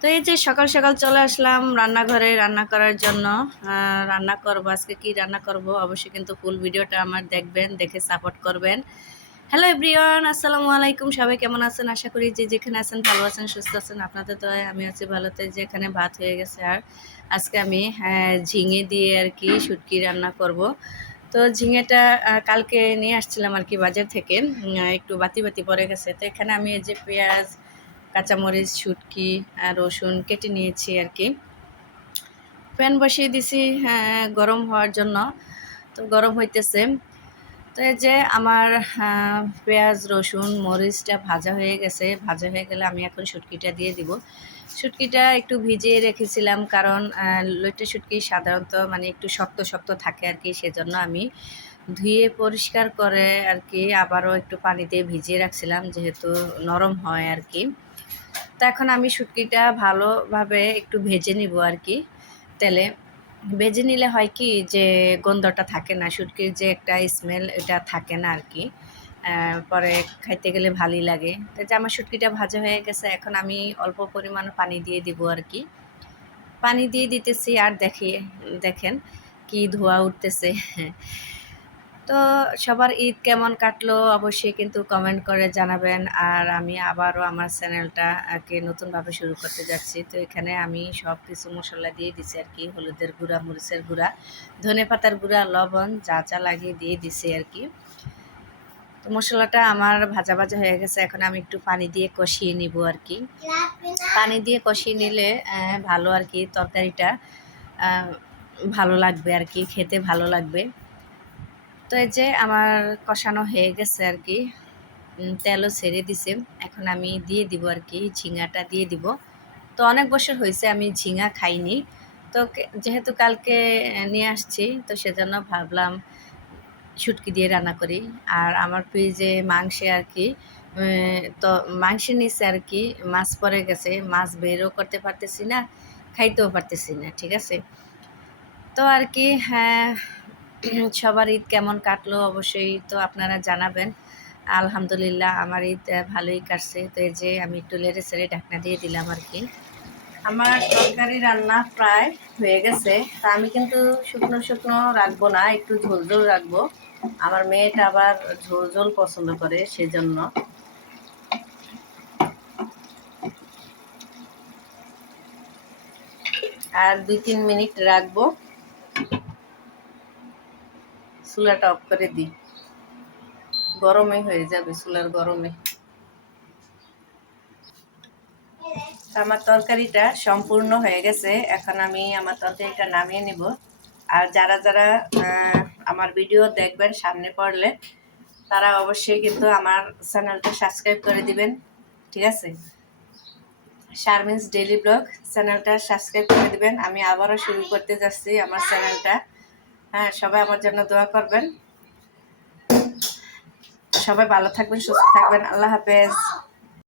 তো এই যে সকাল সকাল চলে আসলাম রান্নাঘরে রান্না করার জন্য। রান্না করবো আজকে, কি রান্না করব অবশ্যই কিন্তু ফুল ভিডিওটা আমার দেখবেন, দেখে সাপোর্ট করবেন। হ্যালো এভরিওয়ান, আসসালামু আলাইকুম। সবাই কেমন আছেন? আশা করি যে যেখানে আছেন ভালো আছেন, সুস্থ আছেন। আপনাদের তো আমি আছি ভালোতে। যে এখানে ভাত হয়ে গেছে, আর আজকে আমি ঝিঙে দিয়ে আর কি শুটকি রান্না করব। তো ঝিঙেটা কালকে নিয়ে আসছিলাম আর কি বাজার থেকে, একটু বাতি বাতি পড়ে গেছে। তো এখানে আমি এই যে পেঁয়াজ, কাঁচামরিচ, শুটকি আর রসুন কেটে নিয়েছি আর কি। প্যান বসিয়ে দিছি গরম হওয়ার জন্য। তো গরম হইতেছে। তো এই যে আমার পেঁয়াজ, রসুন, মরিচটা ভাজা হয়ে গেছে। ভাজা হয়ে গেলে আমি এখন শুটকিটা দিয়ে দিব। শুটকিটা একটু ভিজিয়ে রেখেছিলাম, কারণ লইট্টা শুটকি সাধারণত মানে একটু শক্ত শক্ত থাকে আর কি। সেজন্য আমি ধুয়ে পরিষ্কার করে আর কি আবারও একটু পানি দিয়ে ভিজিয়ে রাখছিলাম, যেহেতু নরম হয় আর কি। তো এখন আমি শুটকিটা ভালোভাবে একটু ভেজে নিব আর কি তেলে। ভেজে নিলে হয় কি যে গন্ধটা থাকে না, শুটকির যে একটা স্মেল এটা থাকে না আর কি। পরে খাইতে গেলে ভালোই লাগে। তো যে আমার শুটকিটা ভাজা হয়ে গেছে, এখন আমি অল্প পরিমাণ পানি দিয়ে দিব আর কি। পানি দিয়ে দিতেছি, আর দেখেন কি ধোয়া উঠতেছে। তো সবার ঈদ কেমন কাটলো অবশ্যই কিন্তু কমেন্ট করে জানাবেন। আর আমি আবারও আমার চ্যানেলটাকে নতুনভাবে শুরু করতে যাচ্ছি। তো এখানে আমি সব কিছু মশলা দিয়ে দিছি আর কি। হলুদের গুঁড়া, মরিচের গুঁড়া, ধনেপাতার গুঁড়া, লবণ যা যা লাগিয়ে দিয়ে দিছি আর কি। তো মশলাটা আমার ভাজা ভাজা হয়ে গেছে, এখন আমি একটু পানি দিয়ে কষিয়ে নিব আর কি। পানি দিয়ে কষিয়ে নিলে ভালো আর কি, তরকারিটা ভালো লাগবে আর কি, খেতে ভালো লাগবে। তো এই যে আমার কষানো হয়ে গেছে আর কি, তেলও ছেড়ে দিছে। এখন আমি দিয়ে দিব আর কি, ঝিঙাটা দিয়ে দিব। তো অনেক বছর হয়েছে আমি ঝিঙা খাইনি। তো যেহেতু কালকে নিয়ে আসছি, তো সেজন্য ভাবলাম শুটকি দিয়ে রান্না করি। আর আমার ফ্রিজে মাংসে আর কি, তো মাংসের নিচে আর কি মাছ পড়ে গেছে। মাছ বেরও করতে পারতেছি না, খাইতেও পারতেছি না, ঠিক আছে। তো আর কি সবার ঈদ কেমন কাটলো অবশ্যই তো আপনারা জানাবেন। আলহামদুলিল্লাহ আমার ঈদ ভালোই কাটছে। তো এই যে আমি একটু লেড়ে ছেড়ে ঢাকনা দিয়ে দিলাম আর কি। আমার তরকারি রান্না প্রায় হয়ে গেছে। তা আমি কিন্তু শুকনো শুকনো রাখবো না, একটু ঝোল ঝোল রাখবো। আমার মেয়েটা আবার ঝোল ঝোল পছন্দ করে, সেজন্য। আর 2-3 মিনিট রাখবো। চুলাটা অফ করে দিই, গরমে হয়ে যাবে, চুলার গরমে। আমার তরকারিটা সম্পূর্ণ হয়ে গেছে, এখন আমি আমার তরকারিটা নামিয়ে নিব। আর যারা যারা আমার ভিডিও দেখবেন সামনে পড়লে, তারা অবশ্যই কিন্তু আমার চ্যানেলটা সাবস্ক্রাইব করে দিবেন, ঠিক আছে। শারমিনস ডেইলি ব্লগ চ্যানেলটা সাবস্ক্রাইব করে দিবেন। আমি আবারও শুরু করতে যাচ্ছি আমার চ্যানেলটা। সবাই আমার জন্য দোয়া করবেন। সবাই ভালো থাকবেন, সুস্থ থাকবেন। আল্লাহ হাফেজ।